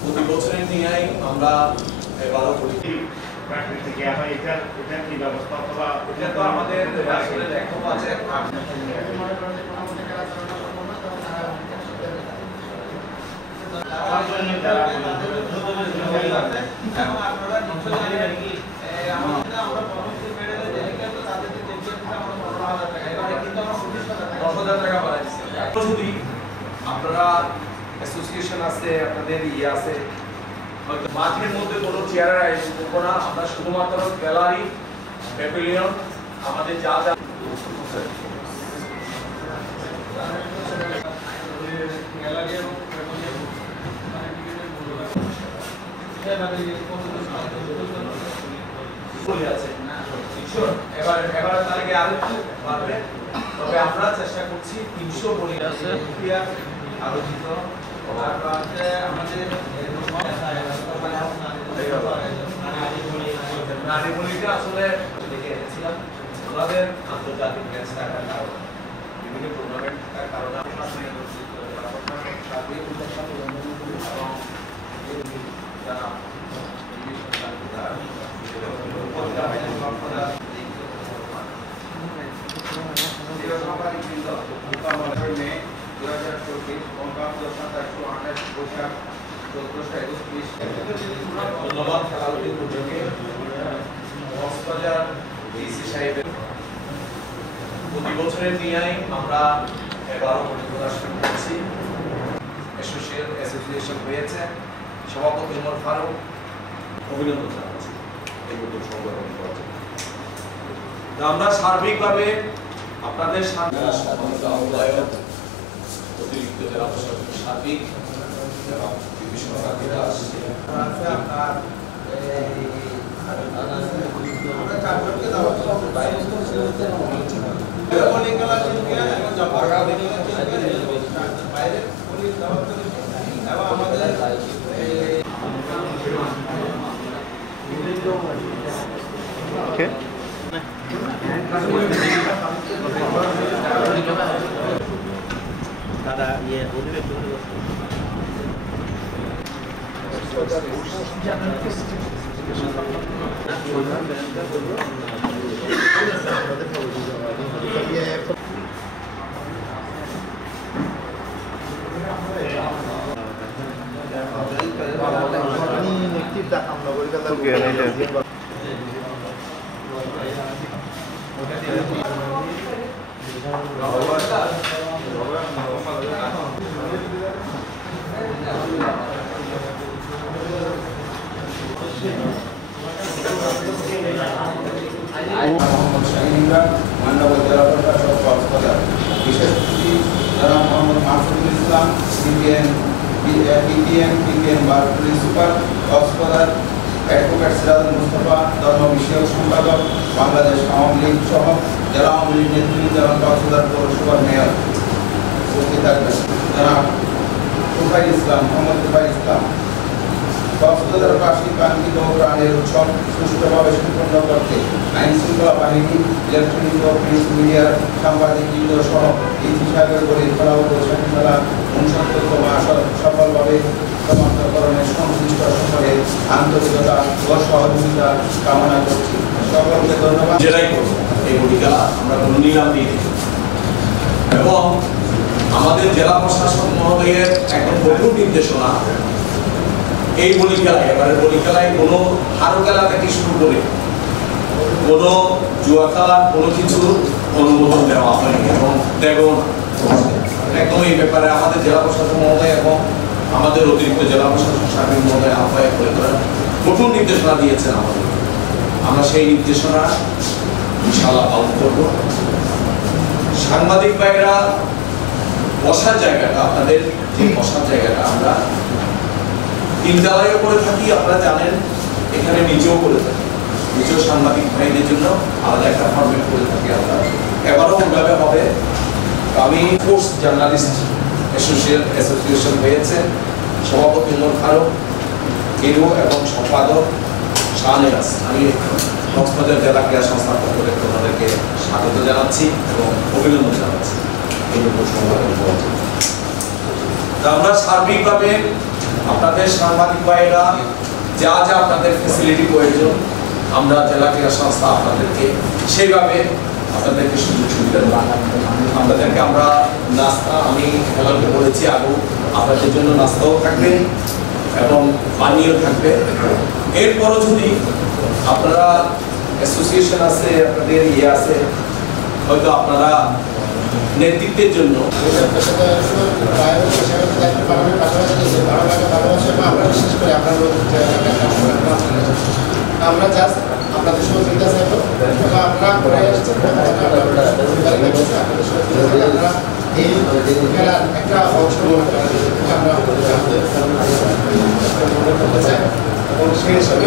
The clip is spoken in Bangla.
প্রতি বছরের নিয়েই আমরা এবারও করি প্রাকৃতিক এটা কি ব্যবস্থা অথবা এটা তো আমাদের আসলে লেখক আছে যদি আপনারা অ্যাসোসিয়েশন আছে আপনাদের আছে মাঠের মধ্যে কোনো চেয়ারের আয়োজন করবো না আমরা শুধুমাত্র গ্যালারি প্যাভিলিয়ন আমাদের যা যা এবার তারিখে আরেকটু বাড়বে তবে আমরা চেষ্টা করছি 300 বলি আলোচিত আমাদের নারীবলিটা আসলে দেখে এনেছিলাম ওনাদের আন্তর্জাতিক ম্যাচ থাকার কারণে বিভিন্ন টুর্নামেন্ট থাকার কারণে ধন্যবাদ খেলাধুলির উদ্যোগে কক্সবাজার ডিসি সাহেবের প্রতি বছরের নিয়েই আমরা এবারও প্রদর্শন করছি অ্যাসোসিয়েশন হয়েছে সভাপতি ওমর ফারুক অভিনন্দন জানাচ্ছি এই উদ্যোগ সংগঠন করার জন্য। আমরা সার্বিকভাবে আপনাদের সামনে আহ্বায়ক অতিরিক্ত জেলা প্রশাসক সার্বিক এবং বিভিন্ন দাস দাদা ইয়ে অধিবেশ মাননীয় জেলা প্রশাসক কক্সবাজার বিশেষ অতিথি জনাব মোহাম্মদ মাসুদুল ইসলাম পিপিএন বার প্রিন্সিপাল কক্সবাজার অ্যাডভোকেট সিরাজুল মুস্তাফা ধর্ম বিষয়ক সম্পাদক বাংলাদেশ আওয়ামী লীগ সহ জেলা আওয়ামী লীগ নেতৃবৃন্দ এবং কক্সবাজার পৌরসভার মেয়র উপস্থিত থাকবেন জনাব তুফাইল ইসলাম মোহাম্মদ তুফাইল ইসলাম। কক্সবাজারবাসী কাঙ্ক্ষিত প্রাণের উৎসব সুষ্ঠুভাবে সম্পন্ন করতে আইন শৃঙ্খলা বাহিনী ইলেকট্রনিক ও প্রিন্ট মিডিয়ার সাংবাদিকবৃন্দ সহ এই হিসাবের করে খেলা ও বৈশাখী মেলা 69তম সফলভাবে সমাপ্তকরণের সংশ্লিষ্ট সকলে আন্তরিকতা ও সহযোগিতা কামনা করছি। সকলকে ধন্যবাদ। জেলাই করবো এই বলিকা আমরা কোনো নিলাম দিয়ে এবং আমাদের জেলা প্রশাসক মহোদয়ের একদম কঠোর নির্দেশনা এই বলি খেলায় এবারে বলি খেলায় কোনো হারু খেলা থেকে শুরু করে কোনো জুয়া খেলা কোনো কিছু অনুমোদন দেওয়া হয়নি এবং দেবও না একদম এই ব্যাপারে আমাদের জেলা প্রশাসক মহোদয় এবং আমাদের অতিরিক্ত জেলা প্রশাসক সার্বিক মহোদয় আহ্বায়ক করে তারা কঠোর নির্দেশনা দিয়েছেন আমাদের আমরা সেই নির্দেশনা ইনশাআল্লাহ পালন করব। সাংবাদিক ভাইরা বসার জায়গাটা আপনাদের যে বসার জায়গাটা আমরা তিনতলায়ও করে থাকি আপনারা জানেন এখানে নিচেও করে থাকি নিচেও সাংবাদিক ভাইদের জন্য আলাদা একটা ফরম্যাট করে থাকি আমরা এবারও ওইভাবে হবে। আমি পোস্ট জার্নালিস্ট অ্যাসোসিয়েশন হয়েছে সভাপতি ওমর ফারুক হিরো এবং সম্পাদক শাহনেওয়াজ আমি কক্সবাজার জেলা ক্রীড়া সংস্থার পক্ষ থেকে ওনাদেরকে স্বাগত জানাচ্ছি এবং অভিনন্দন জানাচ্ছি এই সংগঠন করার জন্য। তা আমরা সার্বিকভাবে আপনাদের সাংবাদিক ভাইয়েরা যা যা আপনাদের ফ্যাসিলিটি প্রয়োজন আমরা জেলা ক্রীড়া সংস্থা আপনাদেরকে সেইভাবে আপনাদেরকে সুযোগ সুবিধা দেব। আপনাদেরকে আমরা নাস্তা, আমি খেলাকে বলেছি আগেও, আপনাদের জন্য নাস্তাও থাকবে এবং পানীয় থাকবে। এরপরও যদি আপনারা অ্যাসোসিয়েশন আছে, আপনাদের আছে, হয়তো আপনারা নেতৃত্বের জন্য আমরা জাস্ট আপনাদের সহযোগিতা চাইব এবং আপনারা করে এসেছেন আপনাদের সহযোগিতা আমরা এই খেলার একটা অংশ আমরা করতে চাই এবং সেই হিসাবে